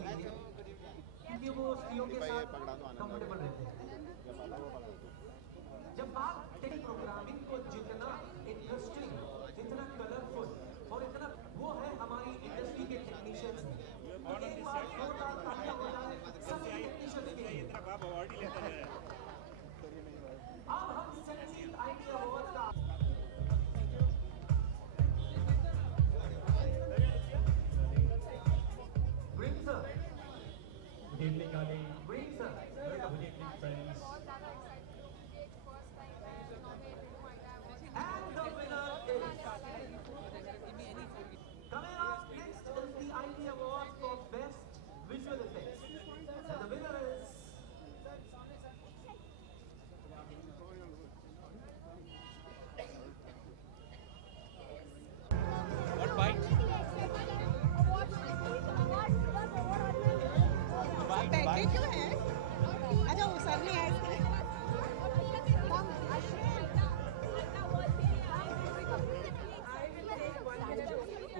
कीजिए क्योंकि वो स्त्रियों के साथ कंफर्टेबल रहते हैं। जब बात टेक प्रोग्रामिंग को जितना इंटरेस्टिंग, जितना कलरफुल और इतना वो है हमारी इंडस्ट्री के टेक्नीशियंस में, तो एक बार जोरदार तालियां हो जाए सभी टेक्नीशियंस के लिए। अब हम सेक्सी आईटी अवार्ड का Green sir. Good evening, Ali. Green sir. Good evening, friends. And the winner is coming up next is the IT Award for Best Visual Effects. And the winner is What bite? Packet क्यों है? अच्छा वो sir ने है इसके।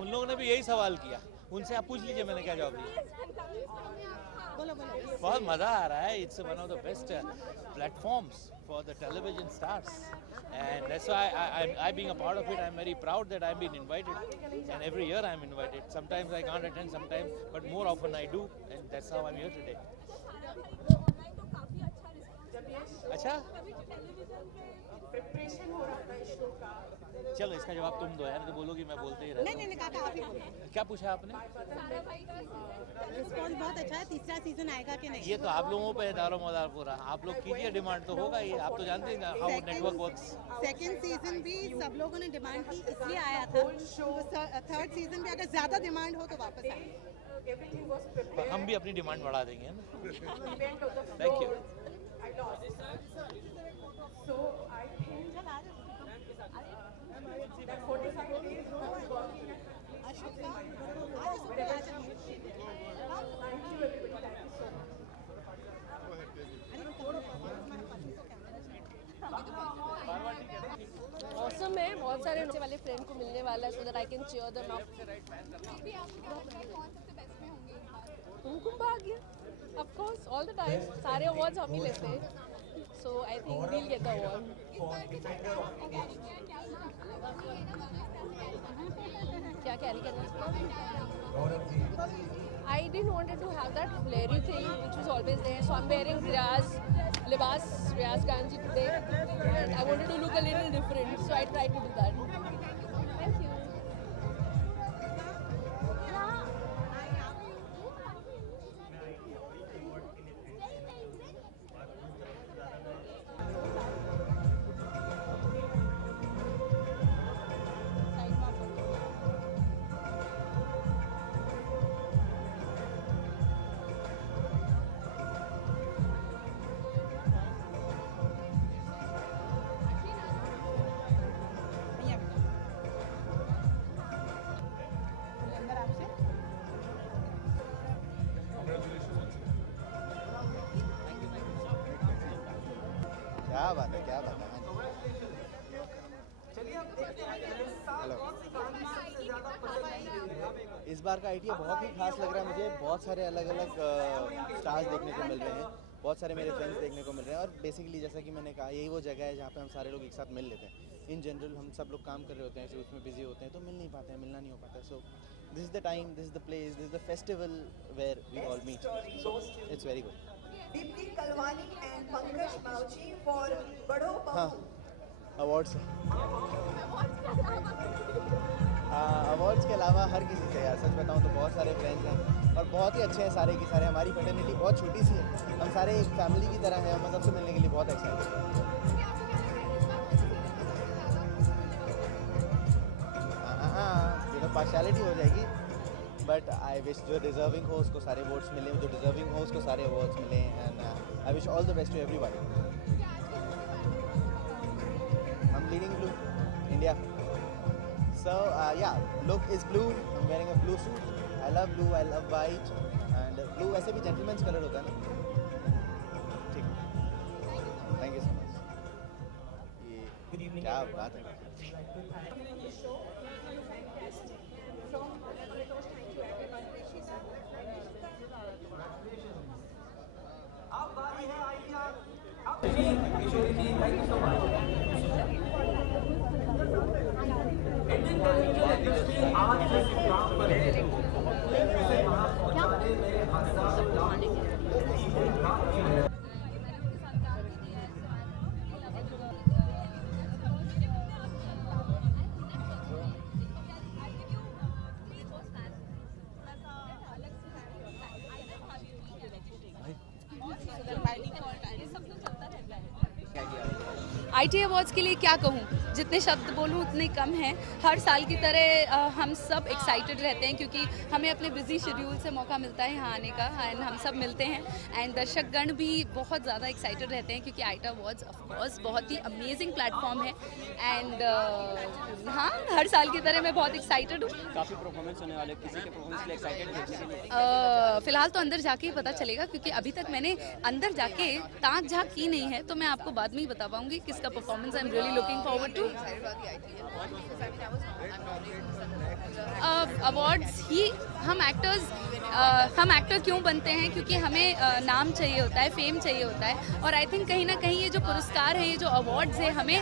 उन लोगों ने भी यही सवाल किया, उनसे आप पूछ लीजिए मैंने क्या जवाब दिया। बोलो बोलो। बहुत मज़ा आ रहा है। It's one of the best platforms for the television stars, and that's why I being a part of it, I'm very proud that I've been invited, and every year I'm invited. Sometimes I can't attend, sometimes, but more often I do, and that's how I'm here today. अच्छा, चलो इसका जवाब तुम दो यार, तो बोलोगी मैं बोलते ही रहता हूँ। नहीं काका आप ही बोलो। क्या पूछा आपने? रिस्पॉन्स बहुत अच्छा है। तीसरा सीजन आएगा कि नहीं? ये तो आप लोगों पे दारो मदार पूरा, आप लोग कीजिए, डिमांड तो होगा ही। आप तो जानते हैं ना how network works. Second season भी सब लोगों ने डिमांड की इसलिए आया था। थर्ड सीजन भी अगर ज्यादा डिमांड हो तो वापस आएंगे। हम भी अपनी डिमांड बढ़ा देंगे ना। Thank you. So I think that 45 days was working at Ashok Thank you everybody, thank you so much. Awesome है, बहुत सारे नए वाले फ्रेंड को मिलने वाला है, so that I can cheer them up. Kumkum Bhagya, of course, all the time. सारे awards हम ही लेते हैं, so I think we'll get the award. क्या कैरी करना है? I didn't wanted to have that flary thing which was always there, so I'm wearing Riaz Ganji today, and I wanted to look a little different, so I tried to do that. Thank you. क्या बात है, क्या बात है। Hello, इस बार का idea बहुत ही खास लग रहा है मुझे। बहुत सारे अलग अलग स्टार्स देखने को मिल रहे हैं, बहुत सारे मेरे फ्रेंड्स देखने को मिल रहे हैं, और बेसिकली जैसा कि मैंने कहा, यही वो जगह है जहाँ पे हम सारे लोग एक साथ मिल लेते हैं। इन जनरल हम सब लोग काम कर रहे होते हैं, उसमें बिजी होते हैं, तो मिल नहीं पाते हैं, मिलना नहीं हो पाता है। So this is the time, this is the place, this is the festival where we all meet, so it's very good. Deepti Kalwani and Pankaj Mauchi for Badho Bahu. हाँ, अवार्ड्स अवार्ड्स के अलावा हर किसी से यार, सच बताऊँ तो बहुत सारे फ्रेंड्स हैं और बहुत ही अच्छे हैं सारे के सारे। हमारी फ्रेटर्निटी बहुत छोटी सी है, हम सारे एक फैमिली की तरह हैं। हम सबसे मिलने के लिए बहुत एक्साइटेड हैं। हाँ, ये तो पार्शियलिटी हो जाएगी, बट आई विश जो डिजर्विंग हो उसको सारे वोट्स मिले, जो डिजर्विंग हो उसको सारे अवार्ड्स मिले, and I wish all the best to everybody. I am leading blue India, so yeah, look is blue, I am wearing a blue suit, I love blue, I love white, and blue वैसे भी gentleman's colour होता है ना। ठीक, thank you so much. ये क्या बात है। From Thank you everyone. ITA awards के लिए क्या कहूँ, जितने शब्द बोलूँ उतने कम हैं। हर साल की तरह हम सब एक्साइटेड रहते हैं क्योंकि हमें अपने बिजी शेड्यूल से मौका मिलता है यहाँ आने का एंड हम सब मिलते हैं एंड दर्शकगण भी बहुत ज़्यादा एक्साइटेड रहते हैं क्योंकि ITA अवार्ड्स ऑफकोर्स बहुत ही अमेजिंग प्लेटफॉर्म है एंड हाँ, हर साल की तरह मैं बहुत एक्साइटेड हूँ। काफ़ी परफॉर्मेंस होने वाले, किसी के परफॉर्मेंस के लिए एक्साइटेड? फिलहाल तो अंदर जाके ही पता चलेगा क्योंकि अभी तक मैंने अंदर जाके ताक झाँक की नहीं है, तो मैं आपको बाद में ही बता पाऊंगी किसका performance I am really looking forward to. Awards ही हम एक्टर क्यों बनते हैं, क्योंकि हमें नाम चाहिए होता है, फेम चाहिए होता है और आई थिंक कहीं ना कहीं ये जो पुरस्कार है, ये जो अवार्ड्स है हमें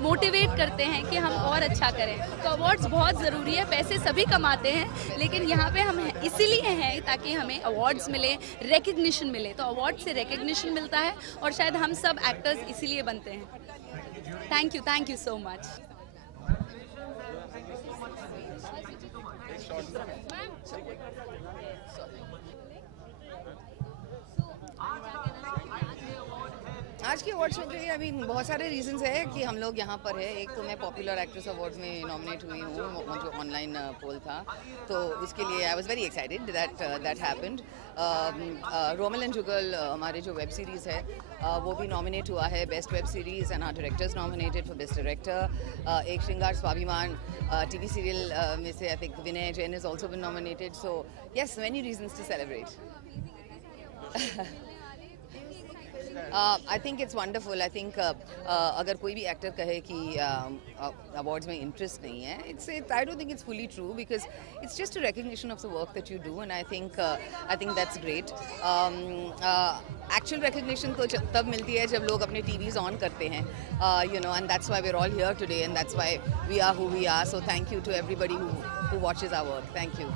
मोटिवेट करते हैं कि हम और अच्छा करें। तो अवार्ड्स बहुत ज़रूरी है, पैसे सभी कमाते हैं लेकिन यहाँ पे हम इसीलिए हैं ताकि हमें अवार्ड्स मिले, रिकग्निशन मिले। तो अवार्ड से रिकग्निशन मिलता है और शायद हम सब एक्टर्स इसीलिए बनते हैं। Thank you so much. आज के अवार्ड्स में लिए अभी बहुत सारे रीजंस है कि हम लोग यहाँ पर है। एक तो मैं पॉपुलर एक्ट्रेस अवार्ड्स में नॉमिनेट हुई हूँ, जो ऑनलाइन पोल था, तो उसके लिए I was very excited that happened. Romil and Jugal हमारे जो वेब सीरीज़ है वो भी नॉमिनेट हुआ है best web series and our directors nominated for best director. एक श्रृंगार स्वाभिमान टीवी सीरियल में से I think Vinay Jain is also been nominated. So yes, many reasons to celebrate. I think it's wonderful. I think अगर कोई भी actor कहे कि awards में interest नहीं है, I don't think it's fully true because it's just a recognition of the work that you do and I think that's great. Actual recognition तो तब मिलती है जब लोग अपने टीवीज़ ऑन करते हैं, you know, and that's why we are all here today and that's why we are who we are. So thank you to everybody who watches our work. Thank you.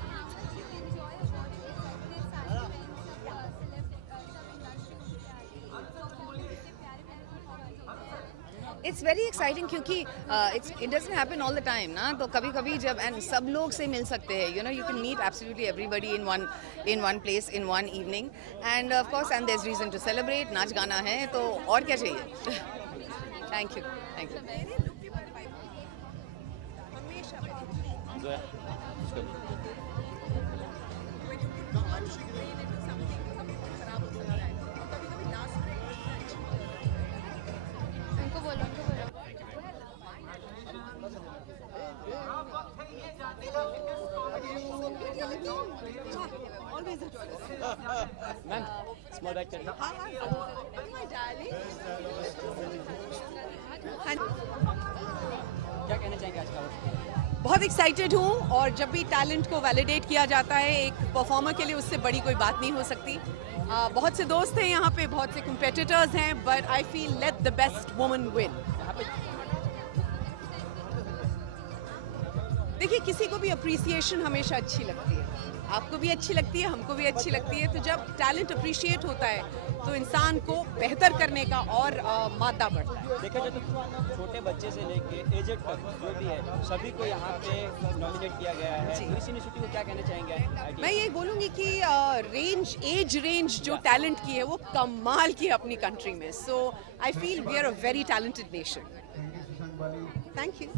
It's very exciting क्योंकि it doesn't happen all the time ना, तो कभी कभी जब and सब लोग से मिल सकते हैं, you know, you can meet absolutely everybody in one place in one evening and of course and there is reason to celebrate. नाच गाना है तो और क्या चाहिए। Thank you. Ma'am small bag चाहिए। क्या कहना चाहेंगे आज का? बहुत एक्साइटेड हूँ और जब भी टैलेंट को वैलिडेट किया जाता है एक परफॉर्मर के लिए, उससे बड़ी कोई बात नहीं हो सकती। बहुत से दोस्त हैं यहाँ पे, बहुत से कम्पिटिटर्स हैं, but I feel let the best woman win. देखिए, किसी को भी अप्रिसिएशन हमेशा अच्छी लगती है, आपको भी अच्छी लगती है, हमको भी अच्छी लगती है। तो जब टैलेंट अप्रिशिएट होता है तो इंसान को बेहतर करने का और मादा बढ़ता है। देखा जाए तो छोटे बच्चे से लेके एजेड तक जो भी है सभी को यहाँ पे नॉमिनेट किया गया है। इस इनिशिएटिव को क्या कहना चाहेंगे? मैं ये बोलूँगी कि एज रेंज जो टैलेंट की है वो कमाल की है अपनी कंट्री में। So I feel we are a very talented nation. Thank you.